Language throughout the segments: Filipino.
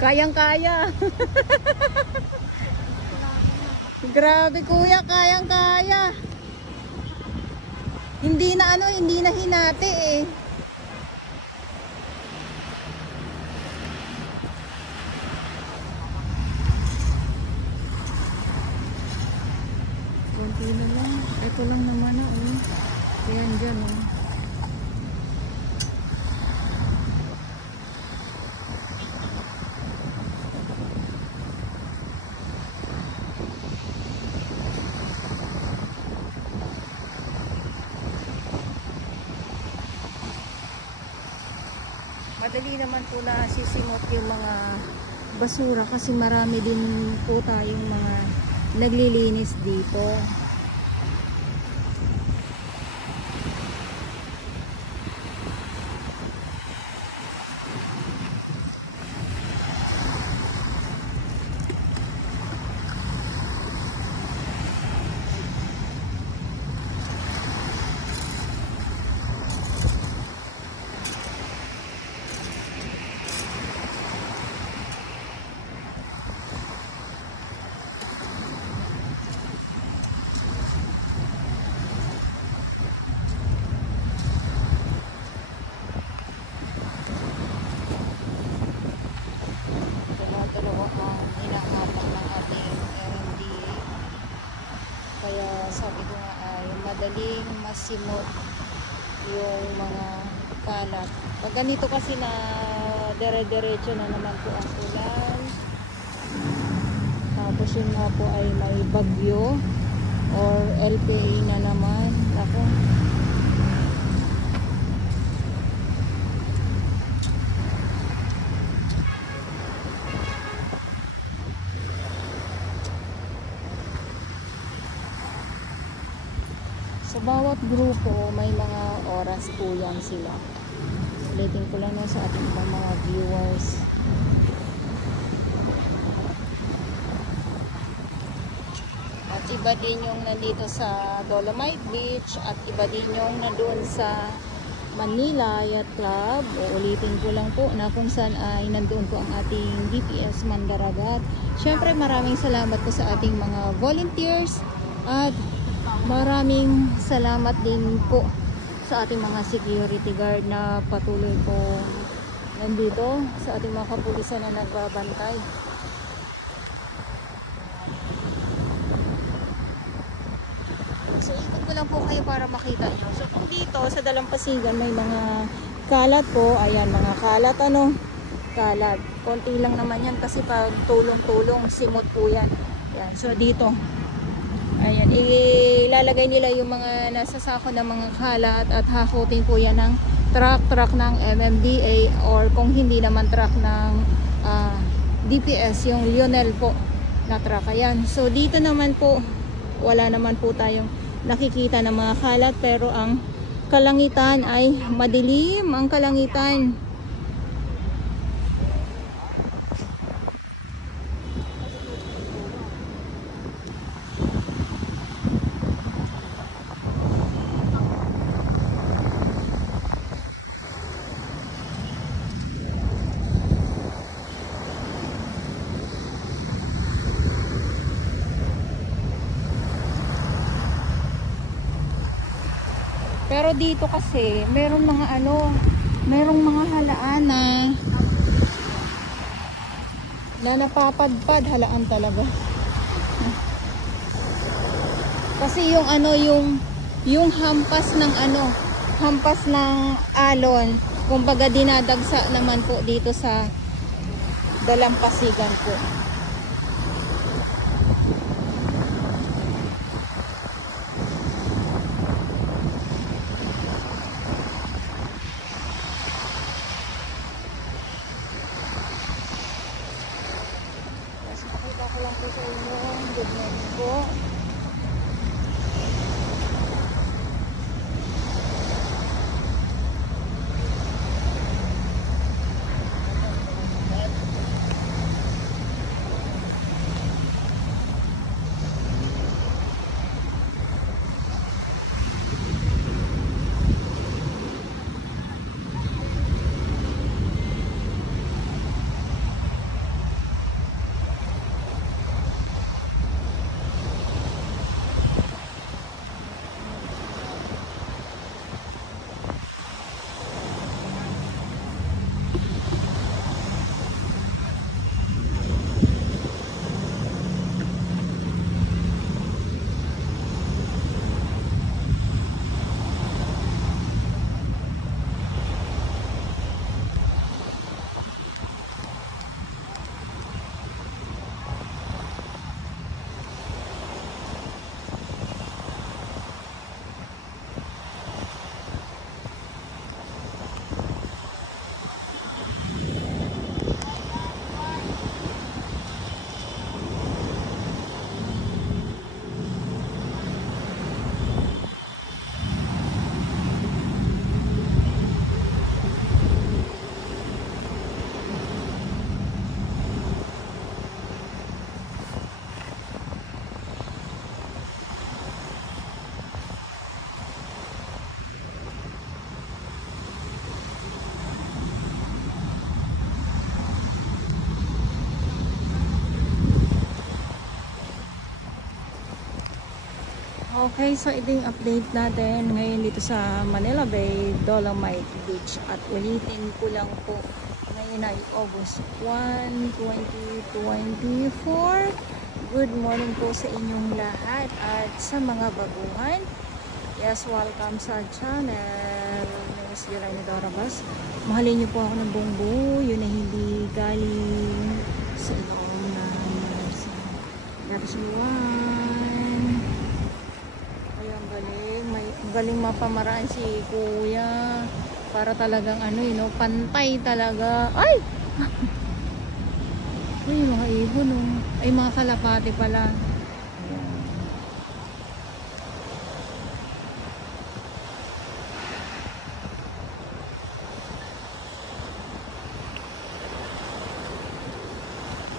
Kayang-kaya. Grabe kuya, kayang-kaya. Hindi na ano, hindi na hinati eh. Konti na lang. Ito lang naman na oh. Ayan dyan oh. Madali naman po na sisimot yung mga basura kasi marami din po tayong mga naglilinis dito. Kaya sabi ko nga ay madaling masimot yung mga kalat. Pag ganito kasi na dire-diretso na naman po ang ulan. Tapos yun nga po ay may bagyo or LPA na naman. Ako. Sa bawat grupo, may mga oras po yan sila. Ulitin ko lang sa ating ibang mga viewers. At iba din yung nandito sa Dolomite Beach at iba din yung nandun sa Manila Yacht Club. Uulitin ko lang po na kung saan ay nandun po ang ating DPS Mandaragat. Siyempre maraming salamat po sa ating mga volunteers at maraming salamat din po sa ating mga security guard na patuloy po nandito, sa ating mga kapulisan na nagbabantay. So ikot ko lang po kayo para makita nyo. So kung dito sa Dalampasigan may mga kalat po, ayan mga kalat kalat. Konti lang naman yan kasi pag tulong-tulong simot po yan. Ayan, so dito ayan, ilalagay nila yung mga nasa sako ng mga kalat at hakutin po yan ng truck ng MMDA or kung hindi naman truck ng DPS, yung Lionel po na truck. Ayan, so dito naman po wala naman po tayong nakikita ng mga kalat pero ang kalangitan ay madilim ang kalangitan. Pero dito kasi merong mga merong mga halaan na napapadpad, halaan talaga. Kasi yung hampas ng alon, kumbaga dinadagsa naman po dito sa Dalampasigan po. Good morning po. Okay, so ito yung update natin ngayon dito sa Manila Bay, Dolomite Beach. At ulitin ko lang po, ngayon ay August 1, 2024. Good morning po sa inyong lahat at sa mga baguhan. Yes, welcome sa channel. Miss Jelani Dorabas. Mahalin niyo po ako ng buong buo. Yun ay hindi galing sa loob na sa Garsuan. Ayun, galing. Galing mapamaraan si Kuya. Para talagang ano, you know, pantay talaga. Ay! Ay, mga ibon, oh. Ay, mga kalapati pala.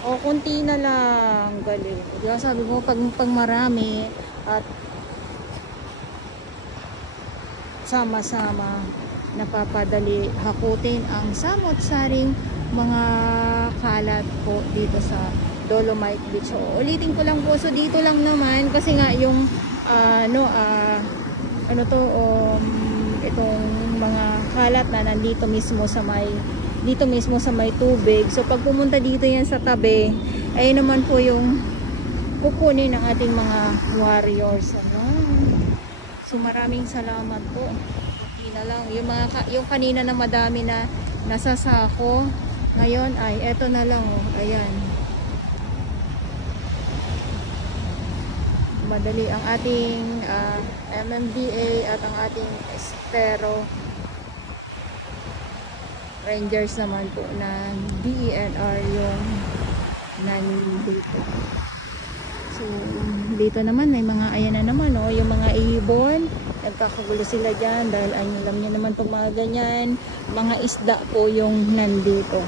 O, kunti na lang. Galing. Diba, sabi ko, pag marami at sama-sama napapadali hakutin ang samot-saring mga kalat po dito sa Dolomite Beach. So, ulitin ko lang po. So, dito lang naman kasi nga yung itong mga kalat na nandito mismo sa may tubig. So pag pumunta dito yan sa tabi, ay naman po yung kukunin ng ating mga warriors. So maraming salamat po. Kunti na lang. Yung kanina na madami na nasasako, ngayon ay eto na lang. Oh. Ayan. Madali ang ating MMDA at ang ating Estero Rangers naman po na DENR yung nandito. So dito naman may mga ayan na naman, oh, yung mga ibon, nagkakagulo sila dyan dahil alam niyo naman itong mga ganyan, mga isda po yung nandito.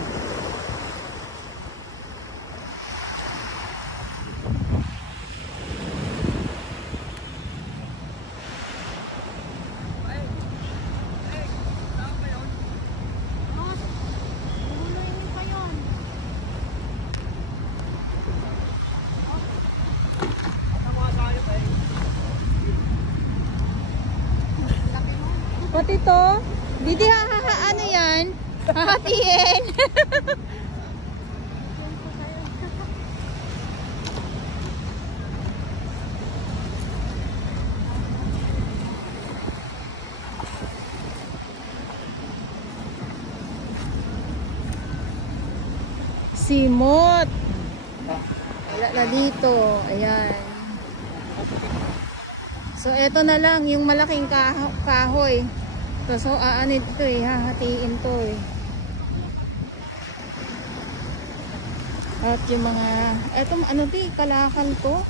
Pati to, dito ano yan? Hahatiin. Simot. Wala na dito. Ayan. So, eto na lang yung malaking kahoy. So, aanit ito eh, hahatiin to eh. At yung mga, eto ano to eh, kalakal to.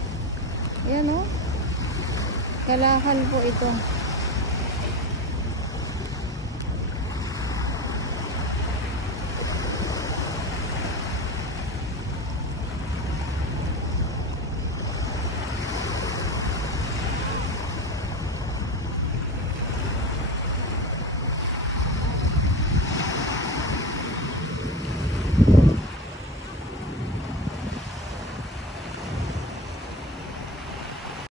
Ayan oh. Kalakal po ito.